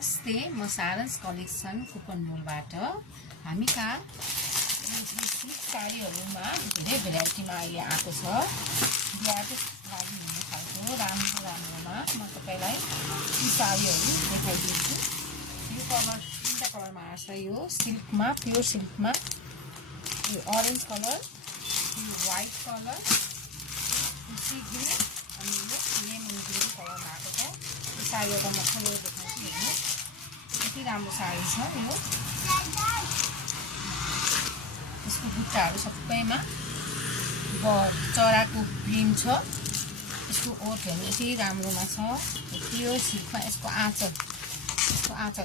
नमस्ते, म सारस कलेक्सन कुपनमोलबाट। हामी कहाँ साडीहरूमा धेरै भेराइटीमा अहिले आएको छ। बिहाको लागि हुने खालको राम्रोमा म तपाईलाई यी साडीहरू देखाइदिन्छु। यो कलर तीनटा कलरमा आछ। यो सिल्कमा, प्योर सिल्कमा, यो ऑरेंज कलर, यो व्हाइट कलर, सी ग्रीन अनि यो लेमन ग्रीन कलरमा आएको छ। यो साडी एउटा म खोलेर देखाउँछु। हेर्नु यति राम्रो साडी छ। यो यसको बुट्टाहरू सबैमा चराको प्रिन्ट छ। यसको ओठ हेर्नु यति राम्रोमा छ। प्योर सिल्कमा यसको आँचल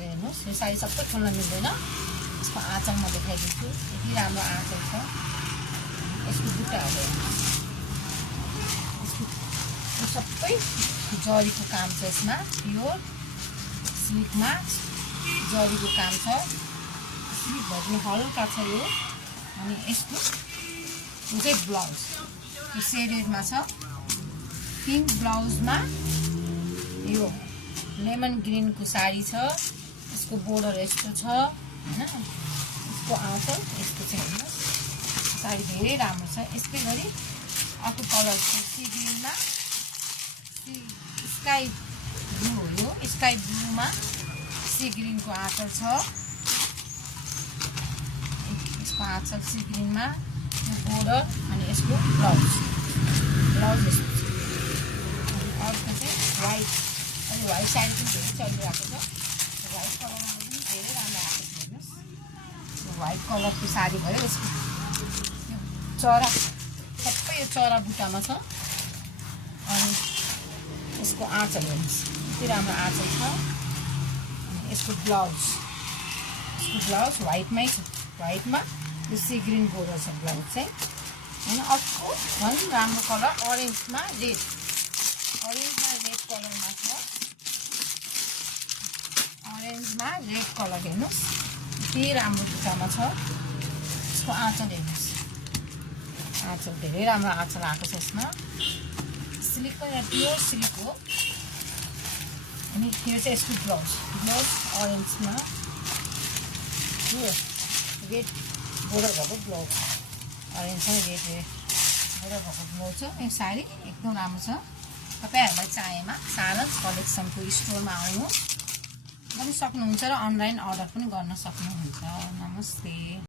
हेर्नुहोस्। यो साडी सबै खोल्न मिल्दैन। यसको आँचल म देखाइदिन्छु। यति राम्रो आँचल छ। यसको बुट्टाहरू यो सबै जरीको काम छ। यसमा प्योर सिल्कमा जरीको काम छ। भर्ने हल्का छ यो। अनि यसको यो चाहिँ ब्लाउज यो सेडेडमा छ। पिङ्क ब्लाउजमा यो लेमन ग्रीनको साडी छ। यसको बोर्डर यस्तो छ हैन। यसको आँचल यस्तो छ। हेर्नुहोस् साडी धेरै राम्रो छ। यस्तै गरी अर्को कलर छ सी ग्रीनमा, स्काई ब्लू हो। यो स्काई ब्लूमा सी ग्रीनको आँचल छ। यसको आँचल सी ग्रीनमा, यो बोर्डर अनि यसको ब्लाउज यस्तो छ। अनि अर्को चाहिँ व्हाइट। अनि व्हाइट साडी पनि धेरै चलिरहेको छ। व्हाइट कलरमा पनि धेरै राम्रो आएको छ। हेर्नुहोस् यो व्हाइट कलरको साडी भयो। यसको यो चरा सबै यो चरा बुट्टामा छ। अनि यसको आँचल हेर्नुहोस् यति राम्रो आँचल छ। अनि यसको ब्लाउज व्हाइटमै छ। व्हाइटमा यो सी ग्रीन बोर्डर छ ब्लाउज चाहिँ। अनि अर्को झन् राम्रो कलर ऑरेंजमा रेड कलरमा छ। ऑरेंजमा रेड कलर हेर्नुहोस् यति राम्रो बुट्टामा छ। यसको आँचल हेर्नुहोस्। आँचल धेरै राम्रो आँचल आएको छ। यसमा सिल्क या प्योर सिल्क हो। अनि यो चाहिँ यसको ब्लाउज ऑरेंजमा यो रेड बोर्डर भएको ब्लाउज। ऑरेंजमा रेड बोर्डर भएको ब्लाउज छ। यो साडी एकदम राम्रो छ। तपाईहरुलाई चाहेमा सारस कलेक्सनको स्टोरमा आउनु पनि सक्नुहुन्छ र अनलाइन अर्डर पनि गर्न सक्नुहुन्छ। नमस्ते।